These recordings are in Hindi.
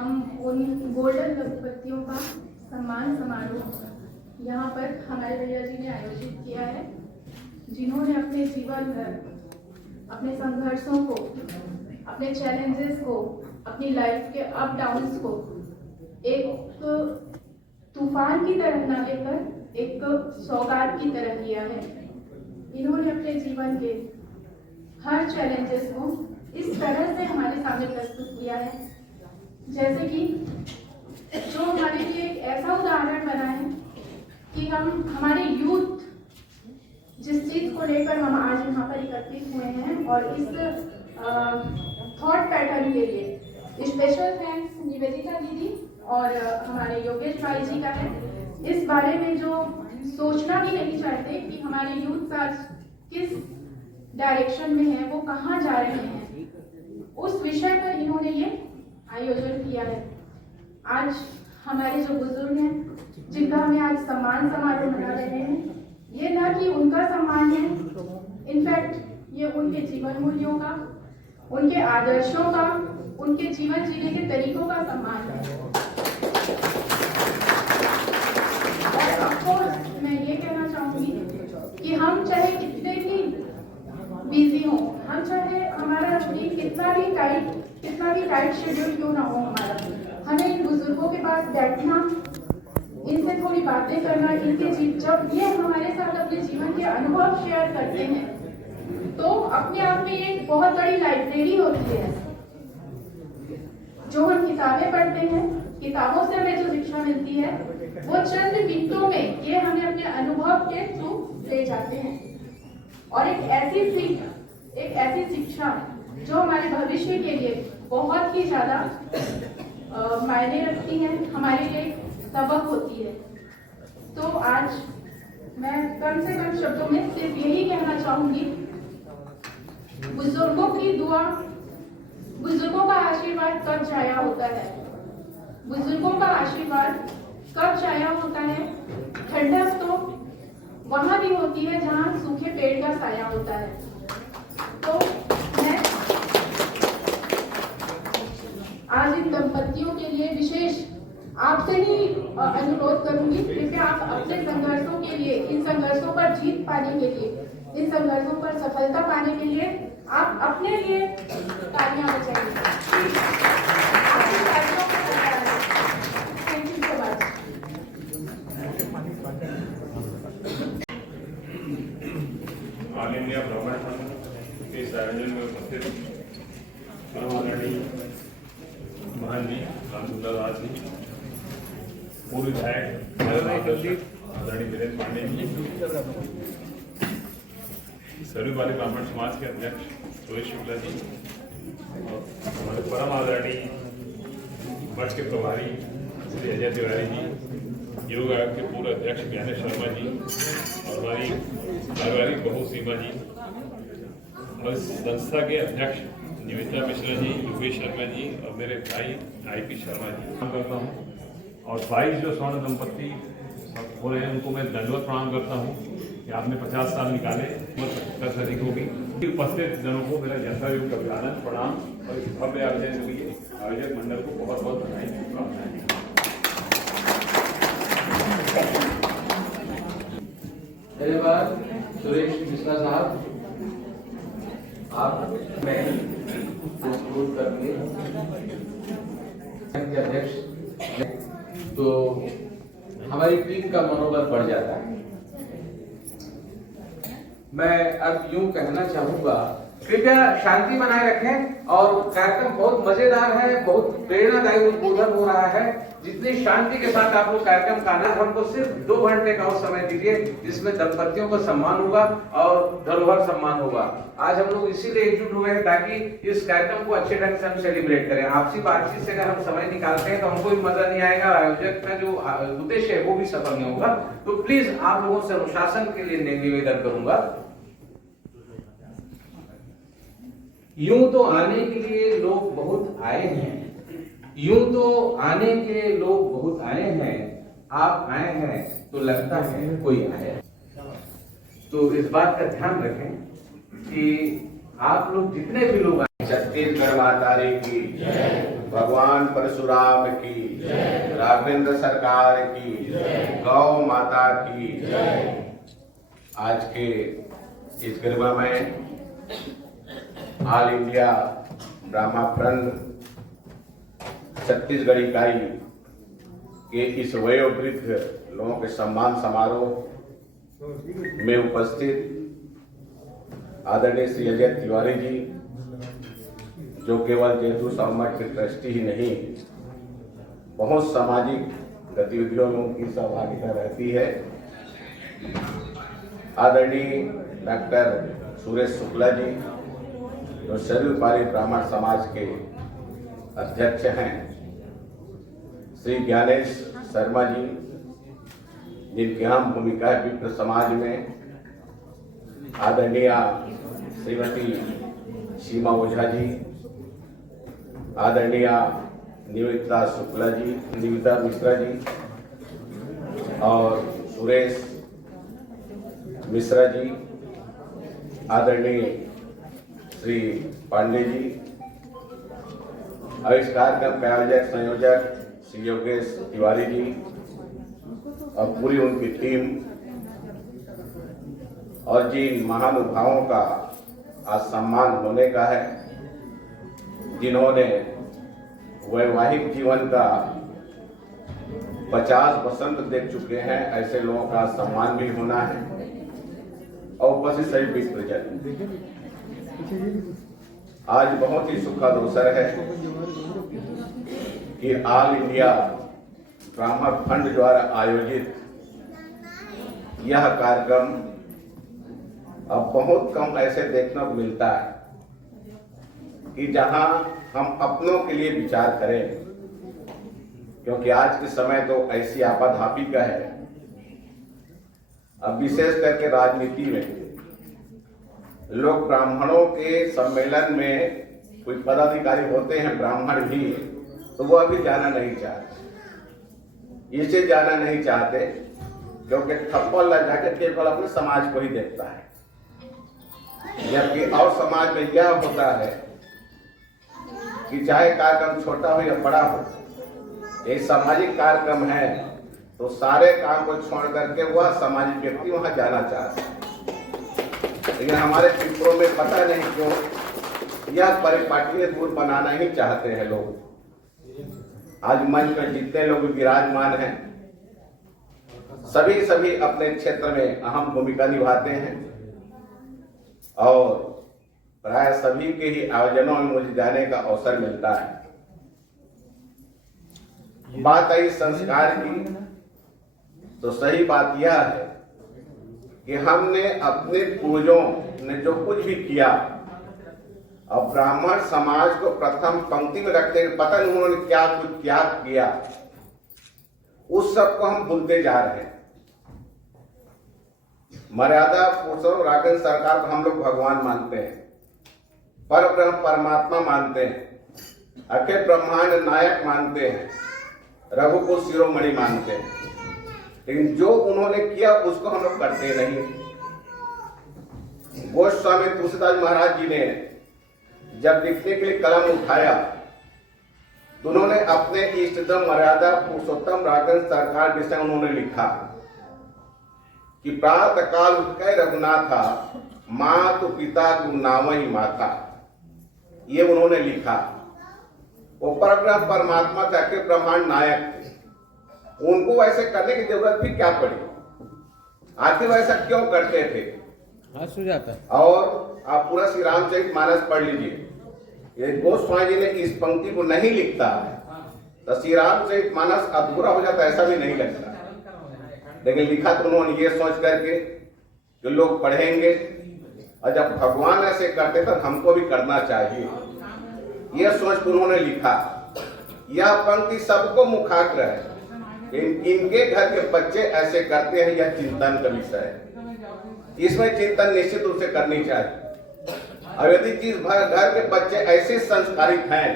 हम उन गोल्डन दंपतियों का सम्मान समारोह यहाँ पर हमारे भैया जी ने आयोजित किया है, जिन्होंने अपने जीवन भर अपने संघर्षों को, अपने चैलेंजेस को, अपनी लाइफ के अप डाउन्स को एक तूफान की तरह न लेकर एक सौगात की तरह लिया है। इन्होंने अपने जीवन के हर चैलेंजेस को इस तरह से हमारे सामने प्रस्तुत किया है, जैसे कि जो हमारे लिए एक ऐसा उदाहरण बना है कि हमारे यूथ जिस चीज को लेकर हम आज यहाँ पर एकत्रित हुए हैं, और इस थॉट पैटर्न के लिए स्पेशल थैंक्स निवेदिता दीदी और हमारे योगेश भाई जी का है। इस बारे में जो सोचना भी नहीं चाहते कि हमारे यूथ आज किस डायरेक्शन में है, वो कहाँ जा रहे हैं, उस विषय पर इन्होंने ये आयोजन किया है। आज हमारे जो बुजुर्ग हैं, जिनका हमें आज सम्मान समारोह मना रहे हैं, ये ना कि उनका सम्मान है, इनफैक्ट ये उनके जीवन मूल्यों का, उनके आदर्शों का, उनके जीवन जीने के तरीकों का सम्मान है। और ऑफकोर्स मैं ये कहना चाहूंगी कि हम चाहे कितने भी बिजी हों, हम चाहे हमारा रूटीन कितना भी टाइट शेड्यूल क्यों ना हो हमारा, हमें इन बुजुर्गों के पास बैठना, इनसे थोड़ी बातें करना, जब ये हमारे साथ अपने जीवन के अनुभव शेयर करते हैं, तो अपने आप में एक बहुत बड़ी लाइब्रेरी होती है। जो हम किताबें पढ़ते हैं, किताबों से हमें जो शिक्षा मिलती है, वो चंद मिनटों में ये हमें अपने अनुभव के थ्रू ले जाते हैं। और एक ऐसी शिक्षा जो हमारे भविष्य के लिए बहुत ही ज्यादा मायने रखती है, हमारे लिए सबक होती है। तो आज मैं कम से कम शब्दों में सिर्फ यही कहना चाहूंगी, बुजुर्गों की दुआ, बुजुर्गों का आशीर्वाद कब जाया होता है, बुजुर्गों का आशीर्वाद कब जाया होता है। ठंडक तो वहां भी होती है जहां सूखे पेड़ का साया होता है। तो मैं आज इन दंपतियों के लिए विशेष आपसे ही अनुरोध करूंगी, क्योंकि आप अपने संघर्षों के लिए, इन संघर्षों पर जीत पाने के लिए, इन संघर्षों पर सफलता पाने के लिए आप अपने लिए तालियां बजाइए। Thank you so much. All India Brahman Sangh के इस आयोजन में उपस्थित महान जी रामचंद्र दास जी, पूर्व विधायक आदरणीय वीरेंद्र पांडे जी, सभी वाले ब्राह्मण समाज के अध्यक्ष सुरेश शुक्ला जी, और हमारे परम आदरणीय मठ के प्रभारी श्री अजय तिवारी जी, योग आयोग के पूर्व अध्यक्ष ज्ञानेश शर्मा जी, और हमारी पारिवारिक बहू सीमा जी, और इस संस्था के अध्यक्ष निवेदिता मिश्रा जी, योगेश शर्मा जी, और मेरे भाई आईपी शर्मा जी काम करता हूँ। और 22 जो स्वर्ण दंपति हो रहे हैं, उनको मैं दंडवत प्रणाम करता हूँ कि आपने 50 साल निकाले, उम्र 75 से अधिक होगी। उपस्थित जनों को मेरा जनता योग का अभिनंदन प्रणाम, और इस भव्य आयोजन के लिए आयोजक मंडल को बहुत बहुत बधाई, शुभकामनाएं। धन्यवाद सुरेश मिश्रा साहब, आप मैं करके अध्यक्ष, तो हमारी टीम का मनोबल बढ़ जाता है। मैं अब यूं कहना चाहूंगा, कृपया शांति बनाए रखें, और कार्यक्रम बहुत मजेदार है, बहुत प्रेरणादायी उद्बोधन हो रहा है। जितनी शांति के साथ आप लोग कार्यक्रम का आनंद, हमको सिर्फ 2 घंटे का और समय दीजिए, जिसमें दंपतियों को सम्मान होगा और धरोहर सम्मान होगा। आज हम लोग इसीलिए एकजुट हुए हैं ताकि इस कार्यक्रम को अच्छे ढंग से हम सेलिब्रेट करें। आपसी बातचीत से अगर हम समय निकालते हैं तो हमको भी मजा नहीं आएगा, आयोजक का जो उद्देश्य है वो भी सफल नहीं होगा। तो प्लीज आप लोगों से अनुशासन के लिए निवेदन करूंगा। यूं तो आने के लिए लोग बहुत आए हैं, यूं तो आने के लिए लोग बहुत आए हैं, आप आए हैं तो लगता है कोई आया। तो इस बात का ध्यान रखें कि आप लोग जितने भी लोग आए, छत्तीसगढ़ माता की भगवान परशुराम की, राघवेंद्र सरकार की, गौ माता की। आज के इस गरिमा में ऑल इंडिया ब्राह्मण फ्रंट छत्तीसगढ़ इकाई के इस वयोवृद्ध लोगों के सम्मान समारोह में उपस्थित आदरणीय श्री अजय तिवारी जी, जो केवल जयतु समाज के ट्रस्टी ही नहीं, बहुत सामाजिक गतिविधियों में उनकी सहभागिता रहती है। आदरणीय डॉक्टर सुरेश शुक्ला जी, जो सर्वपाली ब्राह्मण समाज के अध्यक्ष हैं, श्री ज्ञानेश शर्मा जी, जिनकी अहम भूमिका है विप्र समाज में, आदरणीय श्रीमती सीमा ओझा जी, आदरणीय निवेदिता शुक्ला जी, निवेदिता मिश्रा जी और सुरेश मिश्रा जी, आदरणीय श्री पांडे जी, और इस कार्यक्रम के आयोजक संयोजक श्री योगेश तिवारी जी और पूरी उनकी टीम, और जिन महानुभावों का आज सम्मान होने का है, जिन्होंने वैवाहिक जीवन का 50 वसंत देख चुके हैं, ऐसे लोगों का सम्मान भी होना है। और उपस्थित सभी विप्रजन, आज बहुत ही सुखद अवसर है कि ऑल इंडिया ब्राह्मण फंड द्वारा आयोजित यह कार्यक्रम अब बहुत कम ऐसे देखने को मिलता है कि जहां हम अपनों के लिए विचार करें, क्योंकि आज के समय तो ऐसी आपाधापी का है। अब विशेष करके राजनीति में लोग ब्राह्मणों के सम्मेलन में कोई पदाधिकारी होते हैं ब्राह्मण भी, तो वो अभी जाना नहीं चाहते। इसे जाना नहीं चाहते क्योंकि थप्पड़ लग जाके केवल अपने समाज को ही देखता है, जबकि और समाज में यह होता है कि चाहे कार्यक्रम छोटा हो या बड़ा हो, एक सामाजिक कार्यक्रम है तो सारे काम को छोड़ करके वह सामाजिक व्यक्ति वहां जाना चाहता है। लेकिन हमारे पिपरों में पता नहीं क्यों यह परिपाटी दूर बनाना ही चाहते हैं लोग। आज मंच पर जितने लोग विराजमान हैं, सभी अपने क्षेत्र में अहम भूमिका निभाते हैं और प्राय सभी के ही आयोजनों में मुझे जाने का अवसर मिलता है। बात आई संस्कार की, तो सही बात यह है कि हमने अपने पूर्वजों ने जो कुछ भी किया, अब ब्राह्मण समाज को प्रथम पंक्ति में रखते हैं, पता नहीं उन्होंने क्या कुछ त्याग किया, उस सब को हम भूलते जा रहे हैं। मर्यादा पुरुषोत्तम राघवेंद्र सरकार को हम लोग भगवान मानते हैं, पर ब्रह्म परमात्मा मानते हैं, अखिल ब्रह्मांड नायक मानते हैं, रघु को शिरोमणि मानते हैं, लेकिन जो उन्होंने किया उसको हम लोग करते नहीं। गोस्वामी तुलसीदास महाराज जी ने जब लिखने के लिए कलम उठाया तो उन्होंने अपने इष्टतम मर्यादा पुरुषोत्तम राघवेंद्र सरकार विषय उन्होंने लिखा कि प्रातः काल उठकर रघुनाथा, मातु पिता तू नाम ही माता। ये उन्होंने लिखा। वो परब्रह्म परमात्मा थे, अखिल ब्रह्मांड नायक थे, उनको वैसे करने की जरूरत भी क्या पड़ी? आखिर वैसा क्यों करते थे? और आप पूरा श्री रामचरितमानस पढ़ लीजिए, ये गोस्वामी जी ने इस पंक्ति को नहीं लिखता तो श्री रामचरितमानस अधूरा हो जाता, ऐसा भी नहीं लगता। लेकिन लिखा तो उन्होंने ये सोच करके जो लोग पढ़ेंगे, और जब भगवान ऐसे करते तो हमको भी करना चाहिए, यह सोच उन्होंने लिखा। यह पंक्ति सबको मुखाग्र है, इनके घर के बच्चे ऐसे करते हैं, यह चिंतन का विषय है। इसमें चिंतन निश्चित रूप से करनी चाहिए। और यदि जिस घर के बच्चे ऐसे संस्कारित हैं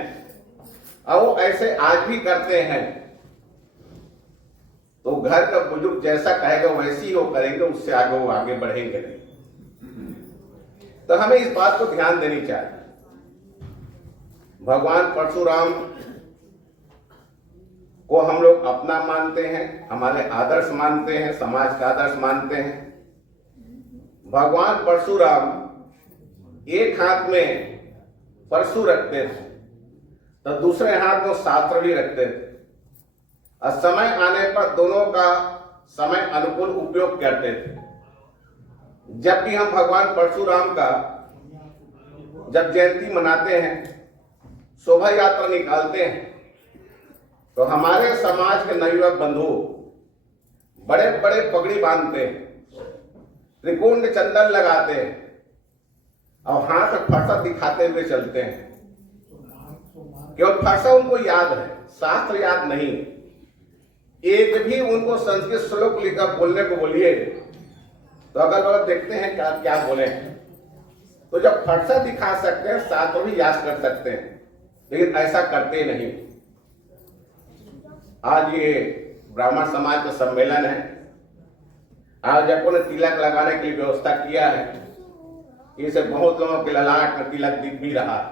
और वो ऐसे आज भी करते हैं, तो घर का बुजुर्ग जैसा कहेगा वैसे ही वो करेंगे, उससे आगे वो आगे बढ़ेंगे नहीं। तो हमें इस बात को ध्यान देनी चाहिए। भगवान परशुराम को हम लोग अपना मानते हैं, हमारे आदर्श मानते हैं, समाज का आदर्श मानते हैं। भगवान परशुराम एक हाथ में परशु रखते थे तो दूसरे हाथ में शास्त्र भी रखते थे, और समय आने पर दोनों का समय अनुकूल उपयोग करते थे। जब भी हम भगवान परशुराम का जब जयंती मनाते हैं, शोभा यात्रा निकालते हैं, तो हमारे समाज के नवयुवक बंधु बड़े बड़े पगड़ी बांधते हैं, त्रिकोण चंदन लगाते हैं और हाथ में फरसा दिखाते हुए चलते हैं। केवल फरसा उनको याद है, शास्त्र याद नहीं। एक भी उनको संस्कृत श्लोक लिखकर बोलने को बोलिए तो अगर वो देखते हैं क्या क्या बोले। तो जब फरसा दिखा सकते हैं, शास्त्र भी याद कर सकते हैं, लेकिन ऐसा करते नहीं। आज ये ब्राह्मण समाज का सम्मेलन है। आयोजकों ने तिलक लगाने की व्यवस्था किया है। इसे बहुत लोगों के ललाट में तिलक दिख भी रहा है,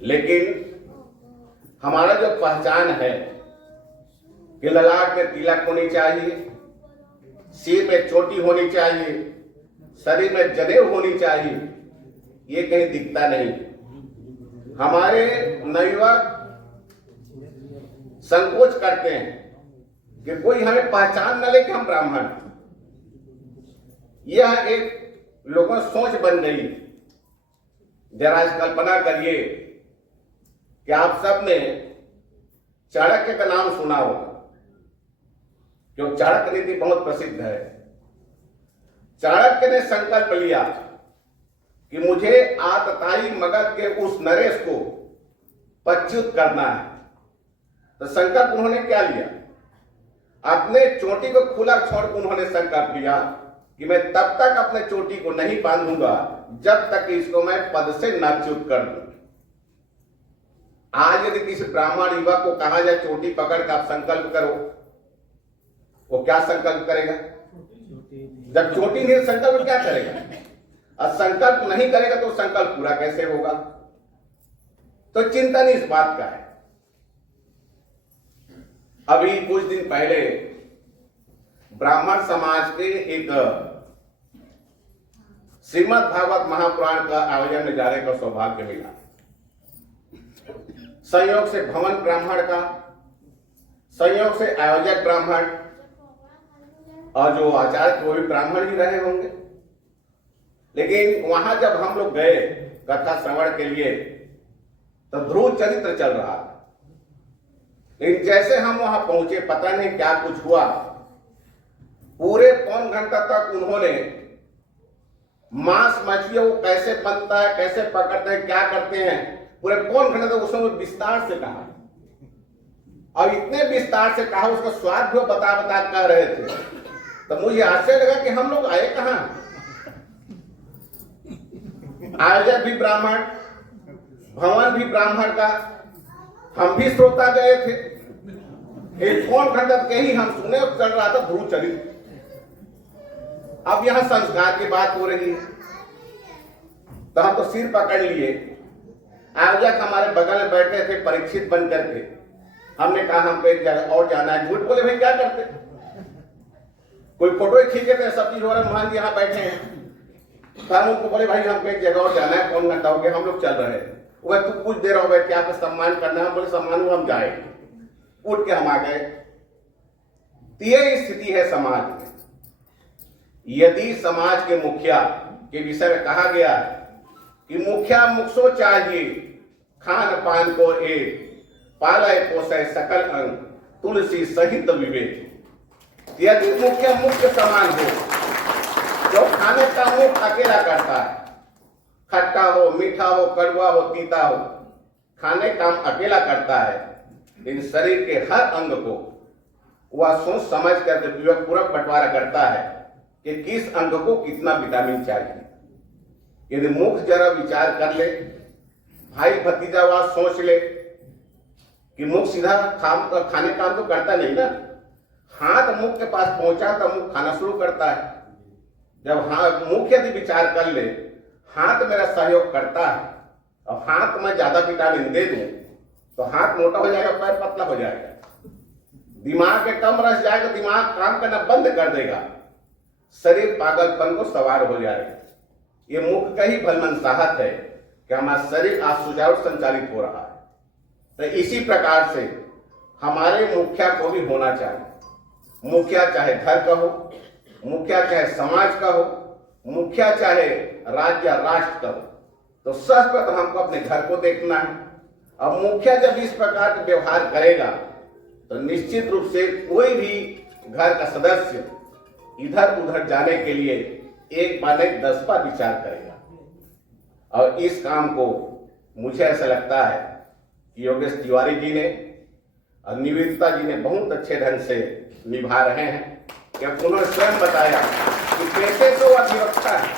लेकिन हमारा जो पहचान है कि ललाट में तिलक होनी चाहिए, सिर में चोटी होनी चाहिए, शरीर में जनेऊ होनी चाहिए, ये कहीं दिखता नहीं। हमारे नवयुवक संकोच करते हैं कि कोई हमें पहचान न ले कि हम ब्राह्मण। यह एक लोगों की सोच बन गई। जरा कल्पना करिए कि आप सब ने चाणक्य का नाम सुना होगा, क्योंकि चाणक्य नीति बहुत प्रसिद्ध है। चाणक्य ने संकल्प लिया कि मुझे आतताई मगध के उस नरेश को पच्युत करना है। तो संकल्प उन्होंने क्या लिया? अपने चोटी को खुला छोड़ उन्होंने संकल्प लिया कि मैं तब तक अपने चोटी को नहीं बांधूंगा जब तक इसको मैं पद से न च्युत कर दूं। आज यदि किसी ब्राह्मण युवक को कहा जाए चोटी पकड़ कर आप संकल्प करो, वो क्या संकल्प करेगा? जब चोटी नहीं संकल्प क्या करेगा? और संकल्प नहीं करेगा तो संकल्प पूरा कैसे होगा? तो चिंतन इस बात का है। अभी कुछ दिन पहले ब्राह्मण समाज के एक श्रीमद् भागवत महापुराण का आयोजन में जाने का सौभाग्य मिला। संयोग से भवन ब्राह्मण का, संयोग से आयोजक ब्राह्मण, और जो आचार्य वो भी ब्राह्मण ही रहे होंगे। लेकिन वहां जब हम लोग गए कथा श्रवण के लिए तो ध्रुव चरित्र चल रहा था। लेकिन जैसे हम वहां पहुंचे, पता नहीं क्या कुछ हुआ, पूरे पौन घंटा तक उन्होंने मांस मछलियों को कैसे बनता है, कैसे पकड़ते हैं, क्या करते हैं, पूरे पौन घंटे तक उसने विस्तार से कहा। और इतने विस्तार से कहा, उसका स्वाद भी बता बता कह रहे थे। तो मुझे आश्चर्य लगा कि हम लोग आए कहां। आयोजक भी ब्राह्मण, भवन भी ब्राह्मण का, हम भी श्रोता गए थे। एक पौन घंटा के ही हम सुने, चल रहा था ध्रुव चरित्र। अब यहां संस्कार की बात हो रही है, तो हम तो सिर पकड़ लिए। आयोजक हमारे बगल में बैठे थे परीक्षित बन करके। हमने कहा हमको एक जगह और जाना है। झूठ बोले भाई क्या करते, कोई फोटो खींचे थे, सब चीज हो रहा है, महान जी यहाँ बैठे हैं। तो हम उनको बोले भाई हमको एक जगह और जाना है, पौन घंटा हो गया, हम लोग चल रहे हैं। वह तू कुछ देर हो गए, क्या आपको सम्मान करना है? हम बोले सम्मान हुआ, हम जाए। उठ के हम आ गए। ये स्थिति है समाज में। यदि समाज के मुखिया के विषय में कहा गया है कि मुखिया मुखसो चाहिए, खान पान को एक, पालय पोषय सकल अंग, तुलसी सहित विवेक। यदि मुखिया मुख्य समान हो, जो खाने का मुख अकेला करता है, खट्टा हो, मीठा हो, कड़वा हो, तीता हो, खाने काम अकेला करता है, लेकिन शरीर के हर अंग को वह सोच समझ कर विवेकपूर्वक बंटवारा करता है कि किस अंग को कितना विटामिन चाहिए। यदि मुख जरा विचार कर ले, भाई भतीजावाद सोच ले कि मुख सीधा खाने काम तो करता नहीं ना। हाथ मुख के पास पहुंचा तो मुख खाना शुरू करता है। जब मुख यदि विचार कर ले, हाथ मेरा सहयोग करता है और हाथ में ज्यादा विटामिन दे दूं तो हाथ मोटा हो जाएगा, पैर पतला हो जाएगा। दिमाग में कम रस जाएगा, दिमाग काम करना बंद कर देगा, शरीर पागलपन को सवार हो जाएगा। ये मुख का ही भलमनसाहत है कि हमारा शरीर आज सुचारू संचालित हो रहा है। तो इसी प्रकार से हमारे मुखिया को भी होना चाहिए। मुखिया चाहे घर का हो, मुखिया चाहे समाज का हो, मुखिया चाहे राज्य राष्ट्र का हो, तो सर्वप्रथम हमको अपने घर को देखना है। अब मुखिया जब इस प्रकार का व्यवहार करेगा तो निश्चित रूप से कोई भी घर का सदस्य इधर उधर जाने के लिए एक बार नहीं 10 बार विचार करेगा। और इस काम को मुझे ऐसा लगता है कि योगेश तिवारी जी ने और निवेदिता जी ने बहुत अच्छे ढंग से निभा रहे हैं। कि उन्होंने स्वयं बताया कि कैसे तो अधिवक्ता है।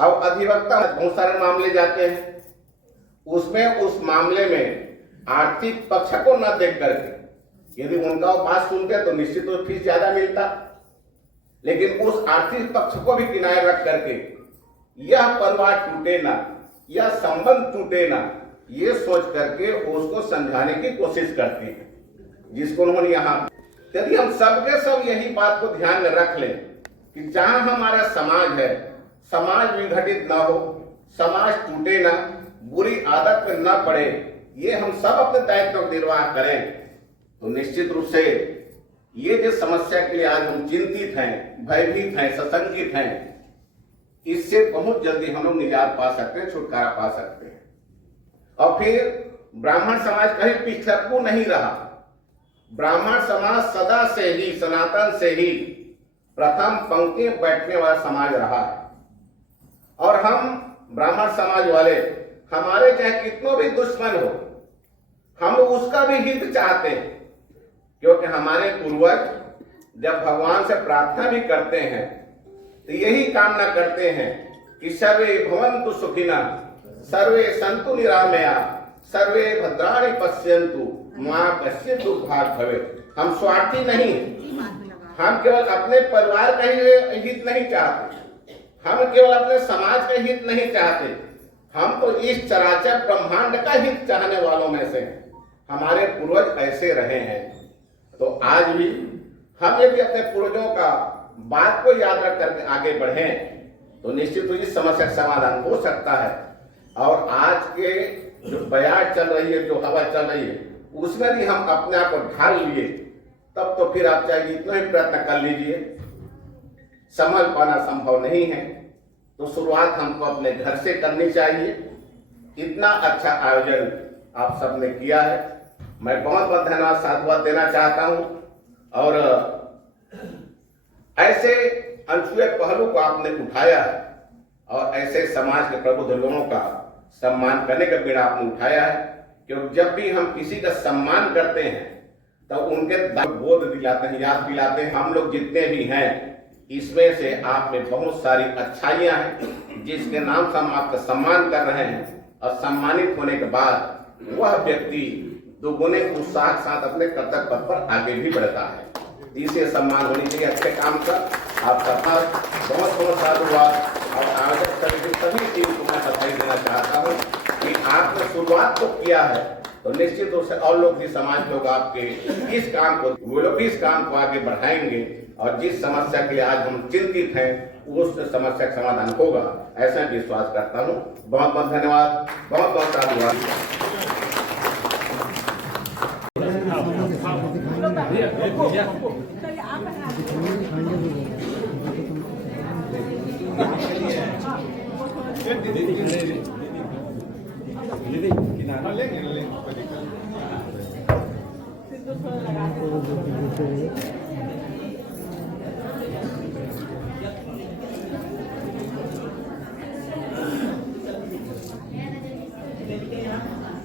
अब अधिवक्ता बहुत सारे मामले जाते हैं, उसमें उस मामले में आर्थिक पक्ष को न देख करके यदि उनका बात सुनते तो निश्चित रूप फीस ज्यादा मिलता, लेकिन उस आर्थिक पक्ष को भी किनारे रख करके यह परिवार टूटे ना, यह संबंध टूटे ना, ये सोच करके उसको समझाने की कोशिश करती है, जिसको उन्होंने यहाँ। यदि हम सबके सब यही बात को ध्यान में रख लें कि जहां हमारा समाज है, समाज विघटित ना हो, समाज टूटे ना, बुरी आदत में न पड़े, ये हम सब अपने दायित्व का निर्वाह करें, तो निश्चित रूप से ये जो समस्या के लिए आज हम चिंतित हैं, भयभीत हैं, सशंकित हैं, इससे बहुत जल्दी हम लोग निजात पा सकते हैं, छुटकारा पा सकते हैं। और फिर ब्राह्मण समाज कहीं पिछड़कू नहीं रहा। ब्राह्मण समाज सदा से ही, सनातन से ही प्रथम पंक्ति में बैठने वाला समाज रहा है। और हम ब्राह्मण समाज वाले, हमारे चाहे कितनों भी दुश्मन हो, हम उसका भी हित चाहते हैं, क्योंकि हमारे पूर्वज जब भगवान से प्रार्थना भी करते हैं तो यही कामना करते हैं कि सर्वे भवन्तु सुखिनः, सर्वे सन्तु निरामया, सर्वे भद्राणि पश्यन्तु, मां कश्चित् दुर्भाग् भवेत्। हम स्वार्थी नहीं, हम केवल अपने परिवार का ही हित नहीं चाहते, हम केवल अपने समाज का हित नहीं चाहते, हम तो इस चराचर ब्रह्मांड का हित चाहने वालों में से हैं। हमारे पूर्वज ऐसे रहे हैं, तो आज भी हम यदि अपने पूर्वजों का बात को याद रख करके आगे बढ़ें तो निश्चित रूप से समस्या का समाधान हो सकता है। और आज के जो बयार चल रही है, जो हवा चल रही है, उसमें भी हम अपने आप को ढाल लिए, तब तो फिर आप चाहे इतना ही प्रयत्न कर लीजिए, संभल पाना संभव नहीं है। तो शुरुआत हमको अपने घर से करनी चाहिए। इतना अच्छा आयोजन आप सबने किया है, मैं बहुत बहुत धन्यवाद साधुवाद देना चाहता हूं। और ऐसे अनछुए पहलू को आपने उठाया है और ऐसे समाज के प्रबुद्ध लोगों का सम्मान करने का बीड़ा आपने उठाया है, क्योंकि जब भी हम किसी का सम्मान करते हैं तो उनके बोध दिलाते हैं, याद दिलाते हैं। हम लोग जितने भी हैं, इसमें से आप में बहुत सारी अच्छाइयां हैं, जिसके नाम से हम आपका सम्मान कर रहे हैं। और सम्मानित होने के बाद वह व्यक्ति दोगुने उत्साह के साथ अपने कर्तव्य पथ पर आगे भी बढ़ता है। इसे सम्मान होनी चाहिए अच्छे काम का। आपका बहुत बहुत साधुवाद। और आयोजक समिति सभी टीम को मैं बधाई देना चाहता हूँ कि आपने शुरुआत तो किया है, तो निश्चित रूप से और लोग भी, समाज लोग आपके इस काम को, वो लोग भी इस काम को आगे बढ़ाएंगे। और जिस समस्या के लिए आज हम चिंतित हैं, उस समस्या का समाधान होगा, ऐसा विश्वास करता हूँ। बहुत बहुत धन्यवाद, बहुत बहुत साधुवाद।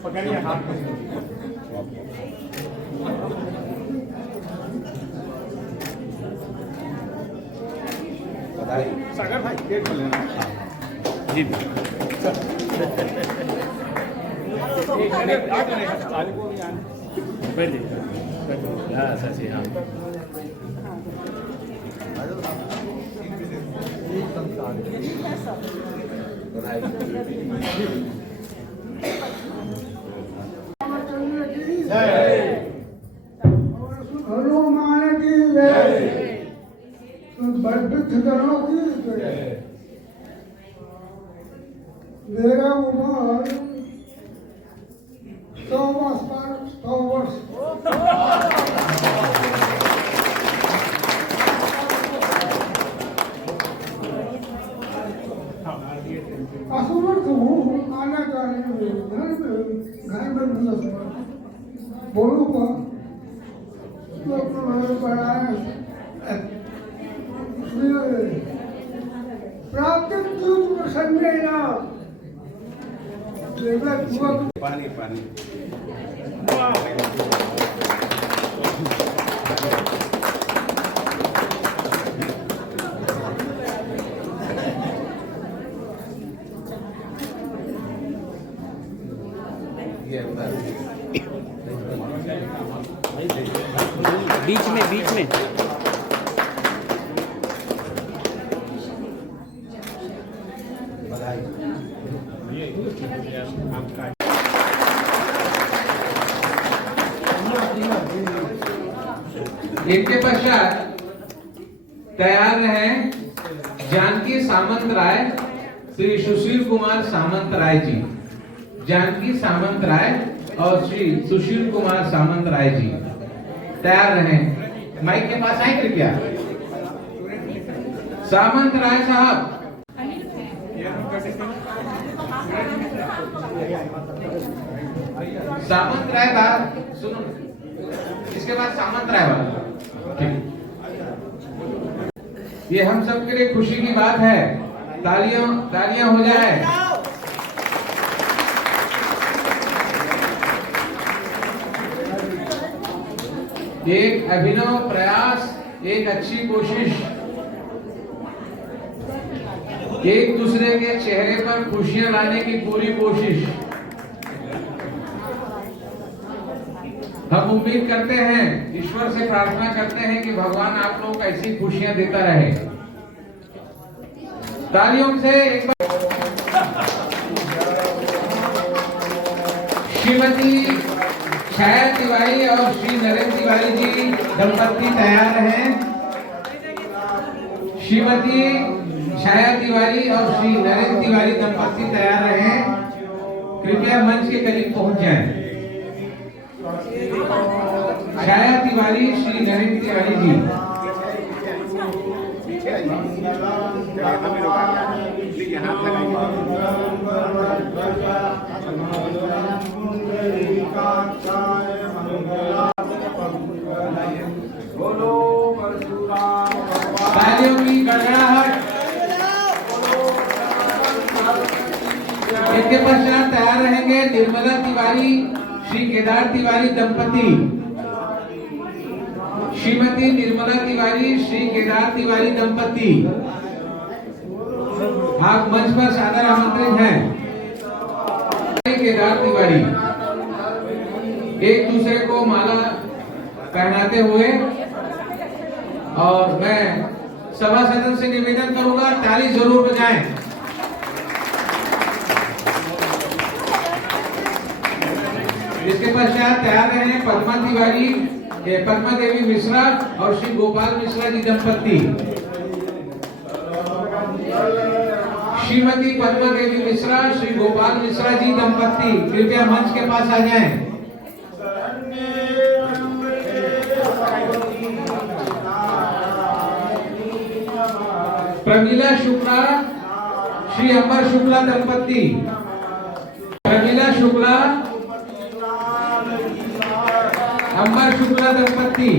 पकड़िए हाथ में। सागर भाई केक को लेना जी। हाँ सची हाँ बधाई। ठिकानों की जय। मेरा उम्र 100 वर्ष असमर्थ हूँ आना जाने में, घर में भी असमर्थ बोलूँ पर तो तुम्हारे बनाए प्राप्त प्रसन्नेन पानी पानी बीच में इनके पश्चात तैयार हैं जानकी सामंत राय, श्री सुशील कुमार सामंत राय जी। जानकी सामंत राय और श्री सुशील कुमार सामंत राय जी तैयार रहें। माइक के पास आए कृपया। सामंत राय साहब, सामंत राय साहब सुनो, इसके बाद सामंत राय वाला। ये हम सबके लिए खुशी की बात है। तालियां हो जाए। एक अभिनव प्रयास, एक अच्छी कोशिश, एक दूसरे के चेहरे पर खुशियां लाने की पूरी कोशिश। हम उम्मीद करते हैं, ईश्वर से प्रार्थना करते हैं कि भगवान आप लोग को ऐसी खुशियां देता रहे। तालियों से एक बार श्रीमती छाया तिवारी और श्री नरेंद्र तिवारी जी दंपति तैयार हैं। श्रीमती छाया तिवारी और श्री नरेंद्र तिवारी दंपति तैयार हैं। कृपया मंच के करीब पहुंच जाएं। छाया तिवारी, श्री नरेंद्र तिवारी जी। तालियों की गड़गड़ाहट। इनके पश्चात तैयार रहेंगे निर्मला तिवारी, श्री केदार तिवारी दंपति। श्रीमती निर्मला तिवारी, श्री केदार तिवारी दंपति, आप मंच पर सादर आमंत्रित हैं। केदार तिवारी एक दूसरे को माला पहनाते हुए, और मैं सभा सदन से निवेदन करूंगा ताली जरूर बजाएं। इसके पश्चात तैयार रहे पद्मा तिवारी, पद्मा देवी मिश्रा और श्री गोपाल मिश्रा जी दंपति। श्रीमती पद्मा देवी मिश्रा, श्री गोपाल मिश्रा जी दंपति कृपया मंच के पास आ जाएं। प्रमीला शुक्ला, श्री अंबर शुक्ला दंपति। प्रमीला शुक्ला, अंबर शुक्ला दंपति।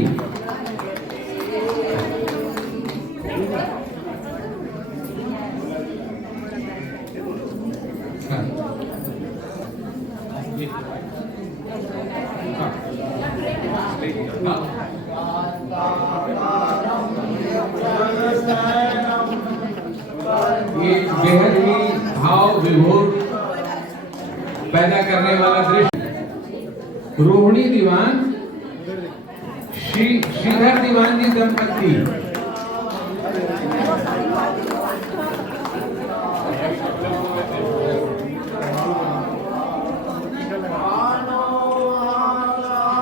एक बेहद ही भाव विभोर पैदा करने वाला दृश्य। रोहिणी दीवान, श्रीधर दीवान जी दंपति।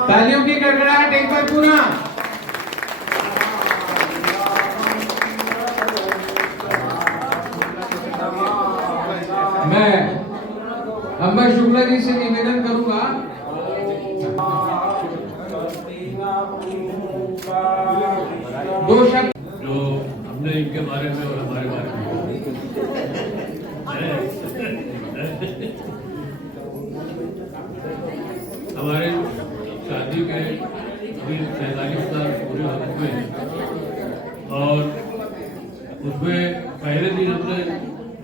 तालियों की गड़गड़ाहट एक बार पुनः। दंपति से निवेदन करूंगा। दो शब्द जो हमने इनके बारे में और हमारे बारे में हमारे शादी के अभी 45 साल पूरे हो चुके हैं और उसमें पहले दिन हमने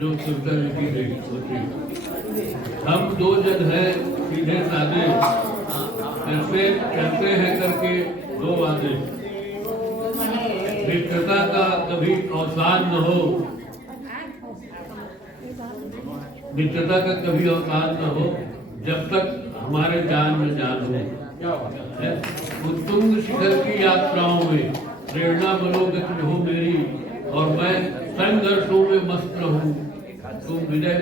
जो सुविधा की गई होती, हम दो जन हैं सीधे साधे चलते हैं करके दो वादे, मित्रता का कभी अवसान न हो, मित्रता का कभी अवसान न हो जब तक हमारे जान में जान हो। उत्तुंग शिखर की यात्राओं में प्रेरणा मनोगत हो मेरी और मैं संघर्षों में मस्त रहूं। तुम विजय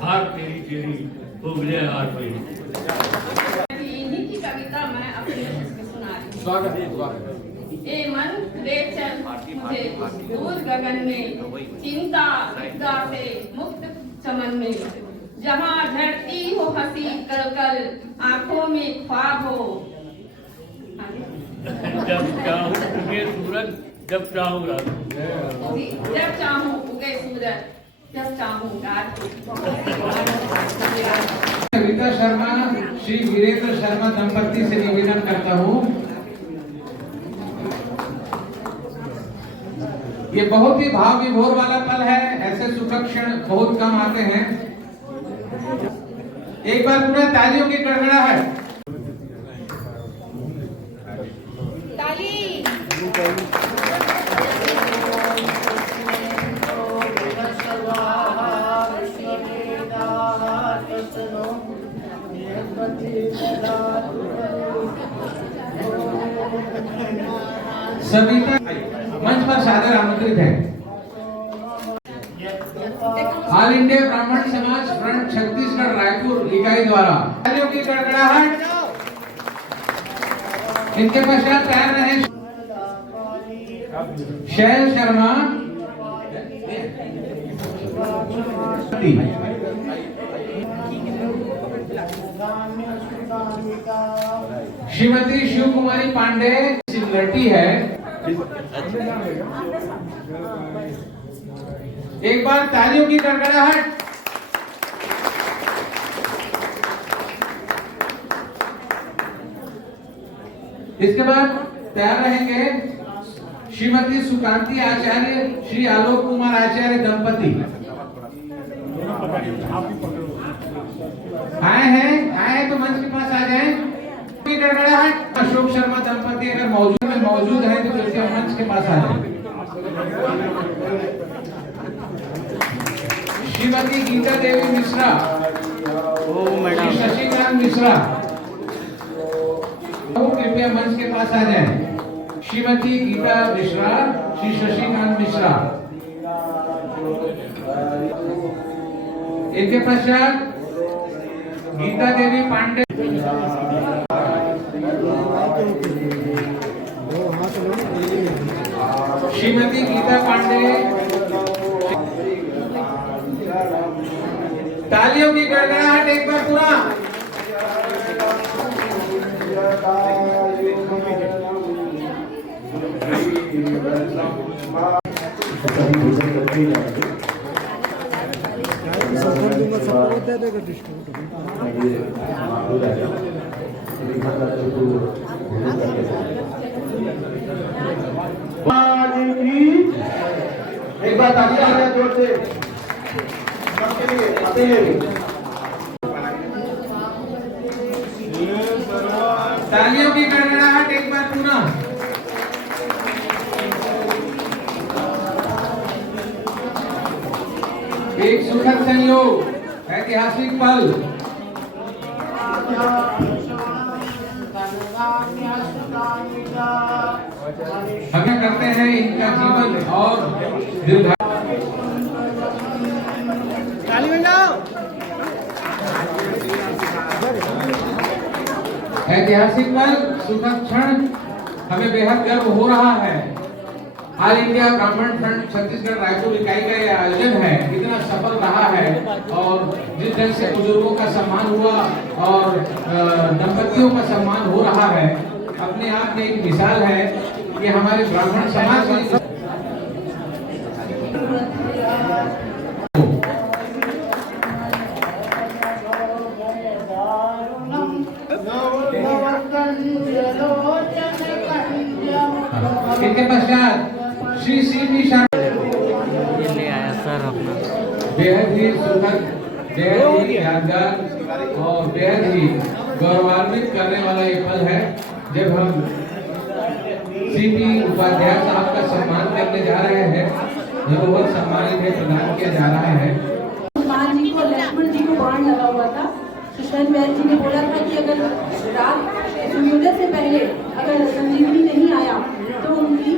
हार तेरी तेरी हो विजय हार तेरी। इन्हीं की कविता मैं अपने में सुना रही हूँ। स्वागत ए मन ले चल मुझे दूर गगन में, चिंता विदा से मुक्त चमन में, जहाँ झड़ती हो हंसी कल कल, आंखों में ख्वाब हो। जब चाहूं उगे सूरज, जब चाहूं रात, जब चाहूं उगे सूरज, जब चाहूं रात। रीता शर्मा श्री वीरेंद्र शर्मा दंपति से निवेदन करता हूँ। ये बहुत ही भाव विभोर वाला पल है, ऐसे सुखद क्षण बहुत कम आते हैं। एक बार पूरा तालियों की गड़गड़ाहट। सविता मंच पर सादर आमंत्रित है। ऑल इंडिया ब्राह्मण समाज फ्रंट छत्तीसगढ़ रायपुर इकाई द्वारा तालियों की गड़गड़ाहट। इनके पश्चात तैयार रहे शैल शर्मा, श्रीमती शिव कुमारी पांडे लड़की है। एक बार तालियों की गड़गड़ाहट। इसके बाद तैयार रहेंगे श्रीमती सुकांति आचार्य श्री आलोक कुमार आचार्य दंपति। आए हैं तो मंच के पास आ जाएं। गड़गड़ाहट। अशोक शर्मा दंपति अगर मौजूद है तो कृपया मंच के पास आ जाएं। श्रीमती गीता देवी मिश्रा, श्री शशिकांत मिश्रा कृपया मंच के पास आ जाएं। श्रीमती गीता मिश्रा, श्री शशिकांत मिश्रा। इनके पश्चात गीता देवी पांडे, श्रीमती गीता पांडे। तालियों की गड़गड़ाहट एक बार पूरा। एक बार तालियां आ जोर से सबके लिए आते हैं। तालियों की गड़गड़ाहट एक बार पुनः। एक सुखद संयोग, ऐतिहासिक पल। हमें करते हैं इनका जीवन और दीर्घ। ऐतिहासिक पल, सुखद क्षण, हमें बेहद गर्व हो रहा है। ऑल इंडिया ब्राह्मण फ्रंट छत्तीसगढ़ रायपुर इकाई का ये आयोजन है, कितना सफल रहा है और जिस ढंग से बुजुर्गों का सम्मान हुआ और दंपतियों का सम्मान हो रहा है, अपने आप में एक मिसाल है कि हमारे ब्राह्मण समाज में इनके पश्चात श्री सीपी शर्मा ये ले आया सर अपना। बेहद ही सुखद, बेहद ही यादगार और बेहद ही गौरवान्वित करने वाला ये पल है जब हम सीपी उपाध्याय साहब का सम्मान करने जा रहे हैं। बहुत सम्मानित है, प्रदान किया जा रहा है। हनुमान जी को, लक्ष्मण जी को बाण लगा हुआ था। सुषेण बैद जी ने बोला था कि अगर रात सूर्योदय से पहले अगर संजीवनी नहीं आया तो उनकी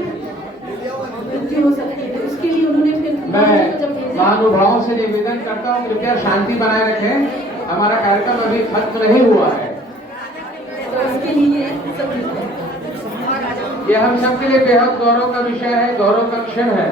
मृत्यु हो सकती है। तो उसके लिए उन्होंने फिर मैं महानुभावों से निवेदन करता हूँ, कृपया शांति बनाए रखें। हमारा कार्यक्रम अभी खत्म नहीं हुआ है, तो उसके लिए सब ये हम सबके लिए बेहद गौरव का विषय है, गौरव का क्षण है